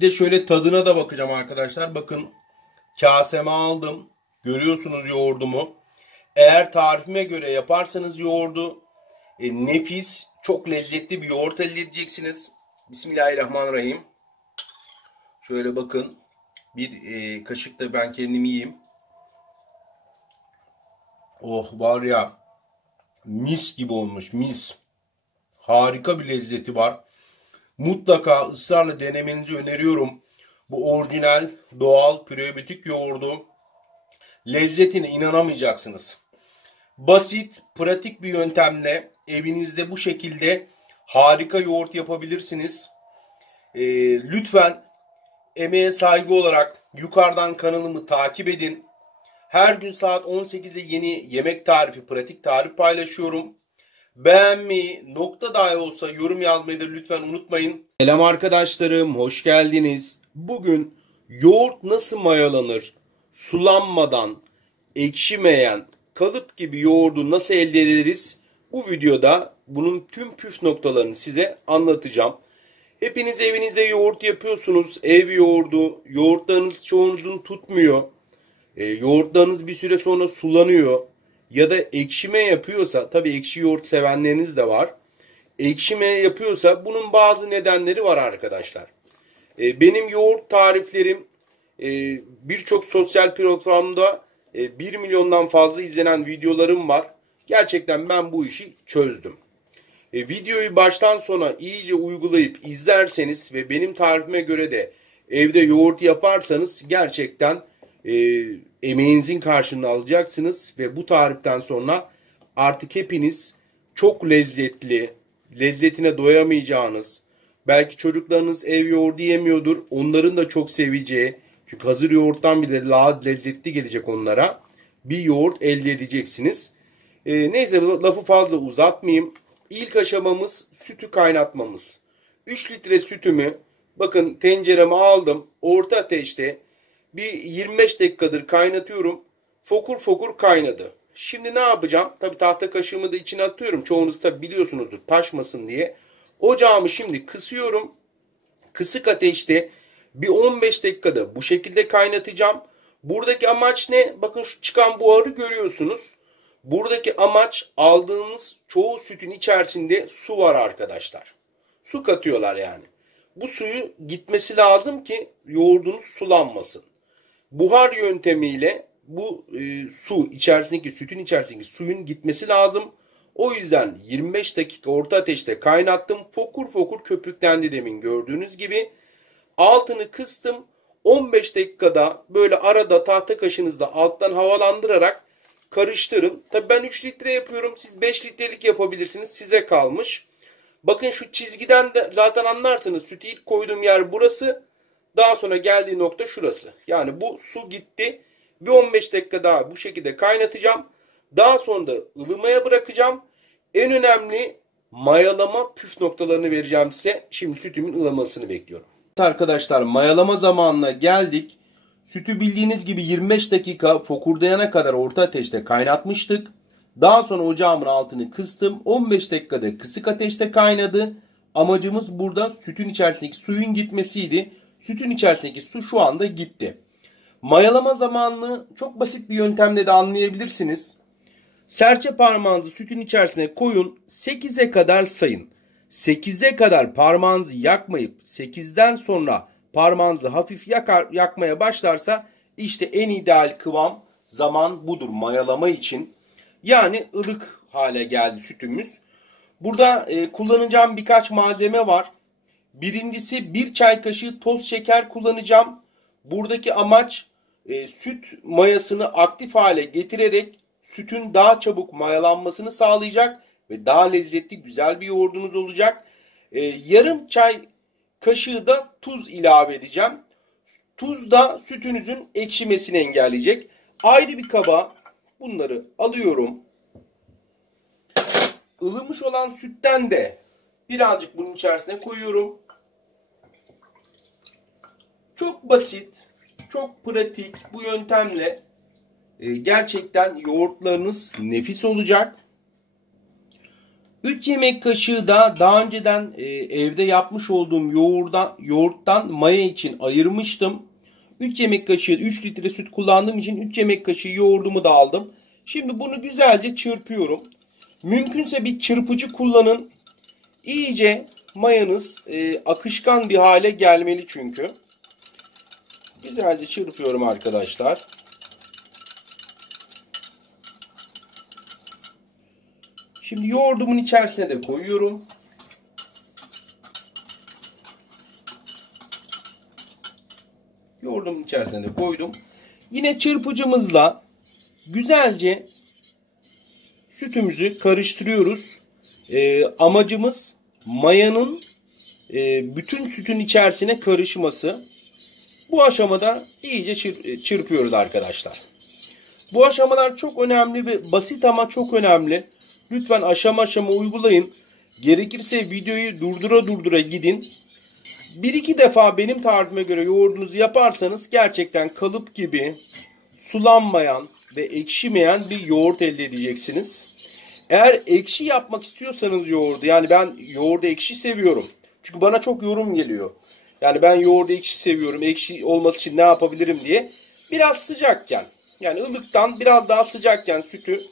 Bir de şöyle tadına da bakacağım arkadaşlar. Bakın kaseme aldım. Görüyorsunuz yoğurdumu. Eğer tarifime göre yaparsanız yoğurdu nefis, çok lezzetli bir yoğurt elde edeceksiniz. Bismillahirrahmanirrahim. Şöyle bakın. Bir kaşık da ben kendim yiyeyim. Oh var ya, mis gibi olmuş, mis. Harika bir lezzeti var. Mutlaka ısrarla denemenizi öneriyorum. Bu orijinal, doğal, prebiyotik yoğurdu. Lezzetine inanamayacaksınız. Basit, pratik bir yöntemle evinizde bu şekilde harika yoğurt yapabilirsiniz. Lütfen emeğe saygı olarak yukarıdan kanalımı takip edin. Her gün saat 18'de yeni yemek tarifi, pratik tarif paylaşıyorum. Beğenmeyi, nokta dahi olsa yorum yazmayı da lütfen unutmayın. Selam arkadaşlarım, hoş geldiniz. Bugün yoğurt nasıl mayalanır, sulanmadan, ekşimeyen, kalıp gibi yoğurdu nasıl elde ederiz? Bu videoda bunun tüm püf noktalarını size anlatacağım. Hepiniz evinizde yoğurt yapıyorsunuz. Ev yoğurdu, yoğurtlarınız çoğunuzun tutmuyor. Yoğurtlarınız bir süre sonra sulanıyor. Ya da ekşime yapıyorsa, tabii ekşi yoğurt sevenleriniz de var. Ekşime yapıyorsa bunun bazı nedenleri var arkadaşlar. Benim yoğurt tariflerim birçok sosyal platformda 1 milyondan fazla izlenen videolarım var. Gerçekten ben bu işi çözdüm. Videoyu baştan sona iyice uygulayıp izlerseniz ve benim tarifime göre de evde yoğurt yaparsanız gerçekten emeğinizin karşılığını alacaksınız ve bu tariften sonra artık hepiniz çok lezzetli, lezzetine doyamayacağınız, belki çocuklarınız ev yoğurdu yemiyordur, onların da çok seveceği, çünkü hazır yoğurttan bile daha lezzetli gelecek onlara, bir yoğurt elde edeceksiniz. Neyse, lafı fazla uzatmayayım. İlk aşamamız sütü kaynatmamız. 3 litre sütümü bakın tencereme aldım. Orta ateşte bir 25 dakikadır kaynatıyorum. Fokur fokur kaynadı. Şimdi ne yapacağım? Tabii tahta kaşığımı da içine atıyorum. Çoğunuz tabii biliyorsunuzdur, taşmasın diye. Ocağımı şimdi kısıyorum. Kısık ateşte bir 15 dakikada bu şekilde kaynatacağım. Buradaki amaç ne? Bakın şu çıkan buharı görüyorsunuz. Buradaki amaç, aldığınız çoğu sütün içerisinde su var arkadaşlar. Su katıyorlar yani. Bu suyu gitmesi lazım ki yoğurdunuz sulanmasın. Buhar yöntemiyle bu su içerisindeki, sütün içerisindeki suyun gitmesi lazım. O yüzden 25 dakika orta ateşte kaynattım. Fokur fokur köpüklendi demin gördüğünüz gibi. Altını kıstım. 15 dakikada böyle arada tahta kaşınızla alttan havalandırarak karıştırın. Tabii ben 3 litre yapıyorum. Siz 5 litrelik yapabilirsiniz. Size kalmış. Bakın şu çizgiden de zaten anlarsınız. Sütü ilk koyduğum yer burası. Daha sonra geldiği nokta şurası. Yani bu su gitti. Bir 15 dakika daha bu şekilde kaynatacağım. Daha sonra da ılımaya bırakacağım. En önemli mayalama püf noktalarını vereceğim size. Şimdi sütümün ılımasını bekliyorum. Arkadaşlar, mayalama zamanına geldik. Sütü bildiğiniz gibi 25 dakika fokurdayana kadar orta ateşte kaynatmıştık. Daha sonra ocağımın altını kıstım. 15 dakikada kısık ateşte kaynadı. Amacımız burada sütün içerisindeki suyun gitmesiydi. Sütün içerisindeki su şu anda gitti. Mayalama zamanını çok basit bir yöntemle de anlayabilirsiniz. Serçe parmağınızı sütün içerisine koyun. 8'e kadar sayın. 8'e kadar parmağınızı yakmayıp 8'den sonra parmağınızı hafif yakmaya başlarsa işte en ideal kıvam, zaman budur mayalama için. Yani ılık hale geldi sütümüz. Burada kullanacağım birkaç malzeme var. Birincisi 1 çay kaşığı toz şeker kullanacağım. Buradaki amaç süt mayasını aktif hale getirerek sütün daha çabuk mayalanmasını sağlayacak ve daha lezzetli, güzel bir yoğurdunuz olacak. Yarım çay kaşığı da tuz ilave edeceğim. Tuz da sütünüzün ekşimesini engelleyecek. Ayrı bir kaba bunları alıyorum. Ilımış olan sütten de birazcık bunun içerisine koyuyorum. Çok basit, çok pratik bu yöntemle gerçekten yoğurtlarınız nefis olacak. 3 yemek kaşığı da daha önceden evde yapmış olduğum yoğurttan maya için ayırmıştım. 3 yemek kaşığı 3 litre süt kullandığım için 3 yemek kaşığı yoğurdumu da aldım. Şimdi bunu güzelce çırpıyorum. Mümkünse bir çırpıcı kullanın. İyice mayanız akışkan bir hale gelmeli çünkü. Güzelce çırpıyorum arkadaşlar. Şimdi yoğurdumun içerisine de koyuyorum. Yoğurdumun içerisine de koydum. Yine çırpıcımızla güzelce sütümüzü karıştırıyoruz. Amacımız mayanın bütün sütün içerisine karışması. Bu aşamada iyice çırpıyoruz arkadaşlar. Bu aşamalar çok önemli ve basit ama çok önemli. Lütfen aşama aşama uygulayın. Gerekirse videoyu durdura durdura gidin. Bir iki defa benim tarifime göre yoğurdunuzu yaparsanız gerçekten kalıp gibi sulanmayan ve ekşimeyen bir yoğurt elde edeceksiniz. Eğer ekşi yapmak istiyorsanız yoğurdu, yani ben yoğurdu ekşi seviyorum. Çünkü bana çok yorum geliyor. Yani ben yoğurdu ekşi seviyorum, ekşi olması için ne yapabilirim diye. Biraz sıcakken, yani ılıktan biraz daha sıcakken sütü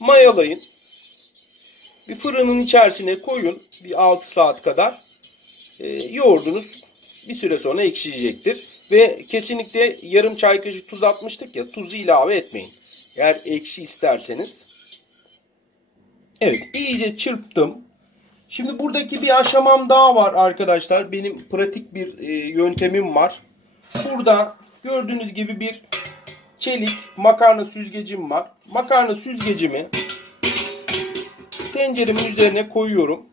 mayalayın. Bir fırının içerisine koyun bir 6 saat kadar. Yoğurdunuz bir süre sonra ekşiyecektir. Ve kesinlikle yarım çay kaşığı tuz atmıştık ya, tuzu ilave etmeyin. Eğer ekşi isterseniz. Evet, iyice çırptım. Şimdi buradaki bir aşamam daha var arkadaşlar. Benim pratik bir yöntemim var. Burada gördüğünüz gibi bir çelik makarna süzgecim var. Makarna süzgecimi tenceremin üzerine koyuyorum.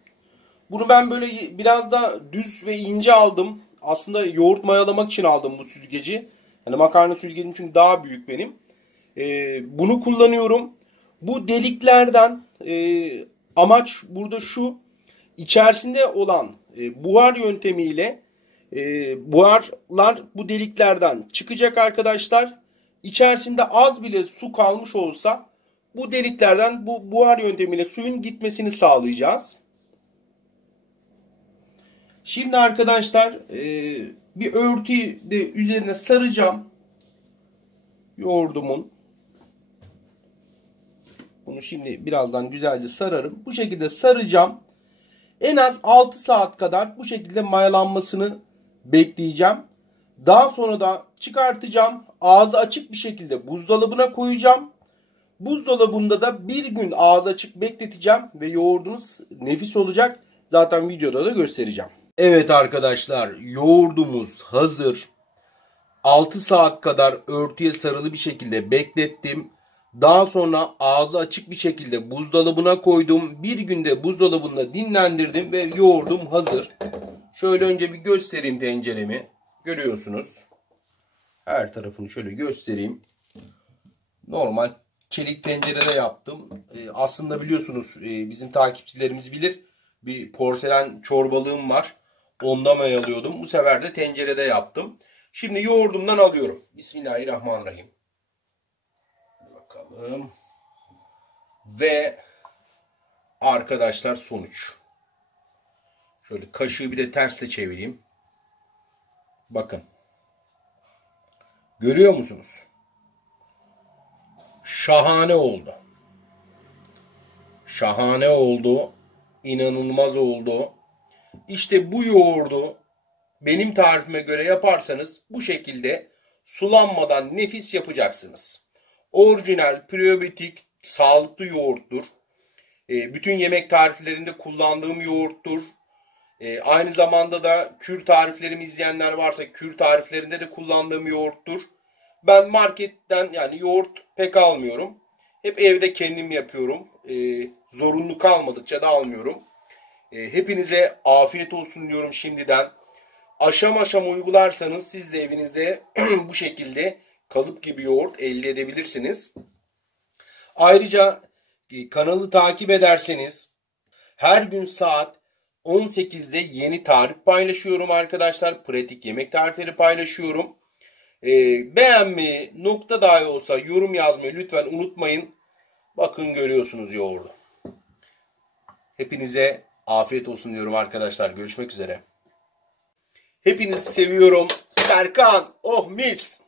Bunu ben böyle biraz da düz ve ince aldım. Aslında yoğurt mayalamak için aldım bu süzgeci. Yani makarna süzgecim çünkü daha büyük benim. Bunu kullanıyorum. Bu deliklerden amaç burada şu. İçerisinde olan buhar yöntemiyle buharlar bu deliklerden çıkacak arkadaşlar. İçerisinde az bile su kalmış olsa bu deliklerden bu buhar yöntemiyle suyun gitmesini sağlayacağız. Şimdi arkadaşlar bir örtüyü de üzerine saracağım. Yoğurdumun. Bunu şimdi birazdan güzelce sararım. Bu şekilde saracağım. En az 6 saat kadar bu şekilde mayalanmasını bekleyeceğim. Daha sonra da çıkartacağım. Ağzı açık bir şekilde buzdolabına koyacağım. Buzdolabında da bir gün ağzı açık bekleteceğim ve yoğurdunuz nefis olacak. Zaten videoda da göstereceğim. Evet arkadaşlar, yoğurdumuz hazır. 6 saat kadar örtüye sarılı bir şekilde beklettim. Daha sonra ağzı açık bir şekilde buzdolabına koydum. Bir günde buzdolabında dinlendirdim ve yoğurdum hazır. Şöyle önce bir göstereyim tenceremi. Görüyorsunuz. Her tarafını şöyle göstereyim. Normal çelik tencerede yaptım. Aslında biliyorsunuz bizim takipçilerimiz bilir. Bir porselen çorbalığım var. Onda mayalıyordum. Bu sefer de tencerede yaptım. Şimdi yoğurdumdan alıyorum. Bismillahirrahmanirrahim. Bakalım. Ve arkadaşlar sonuç. Şöyle kaşığı bir de tersle çevireyim. Bakın. Görüyor musunuz? Şahane oldu. Şahane oldu. İnanılmaz oldu. İşte bu yoğurdu benim tarifime göre yaparsanız bu şekilde sulanmadan nefis yapacaksınız. Orijinal, prebiyotik, sağlıklı yoğurttur. Bütün yemek tariflerinde kullandığım yoğurttur. Aynı zamanda da kür tariflerimi izleyenler varsa kür tariflerinde de kullandığım yoğurttur. Ben marketten yani yoğurt pek almıyorum. Hep evde kendim yapıyorum. Zorunlu kalmadıkça da almıyorum. Hepinize afiyet olsun diyorum şimdiden. Aşama aşama uygularsanız siz de evinizde bu şekilde kalıp gibi yoğurt elde edebilirsiniz. Ayrıca kanalı takip ederseniz her gün saat 18'de yeni tarif paylaşıyorum arkadaşlar. Pratik yemek tarifleri paylaşıyorum. Beğenmeyi, nokta dahi olsa yorum yazmayı lütfen unutmayın. Bakın görüyorsunuz yoğurdu. Hepinize afiyet olsun diyorum arkadaşlar. Görüşmek üzere. Hepinizi seviyorum. Serkan, oh mis.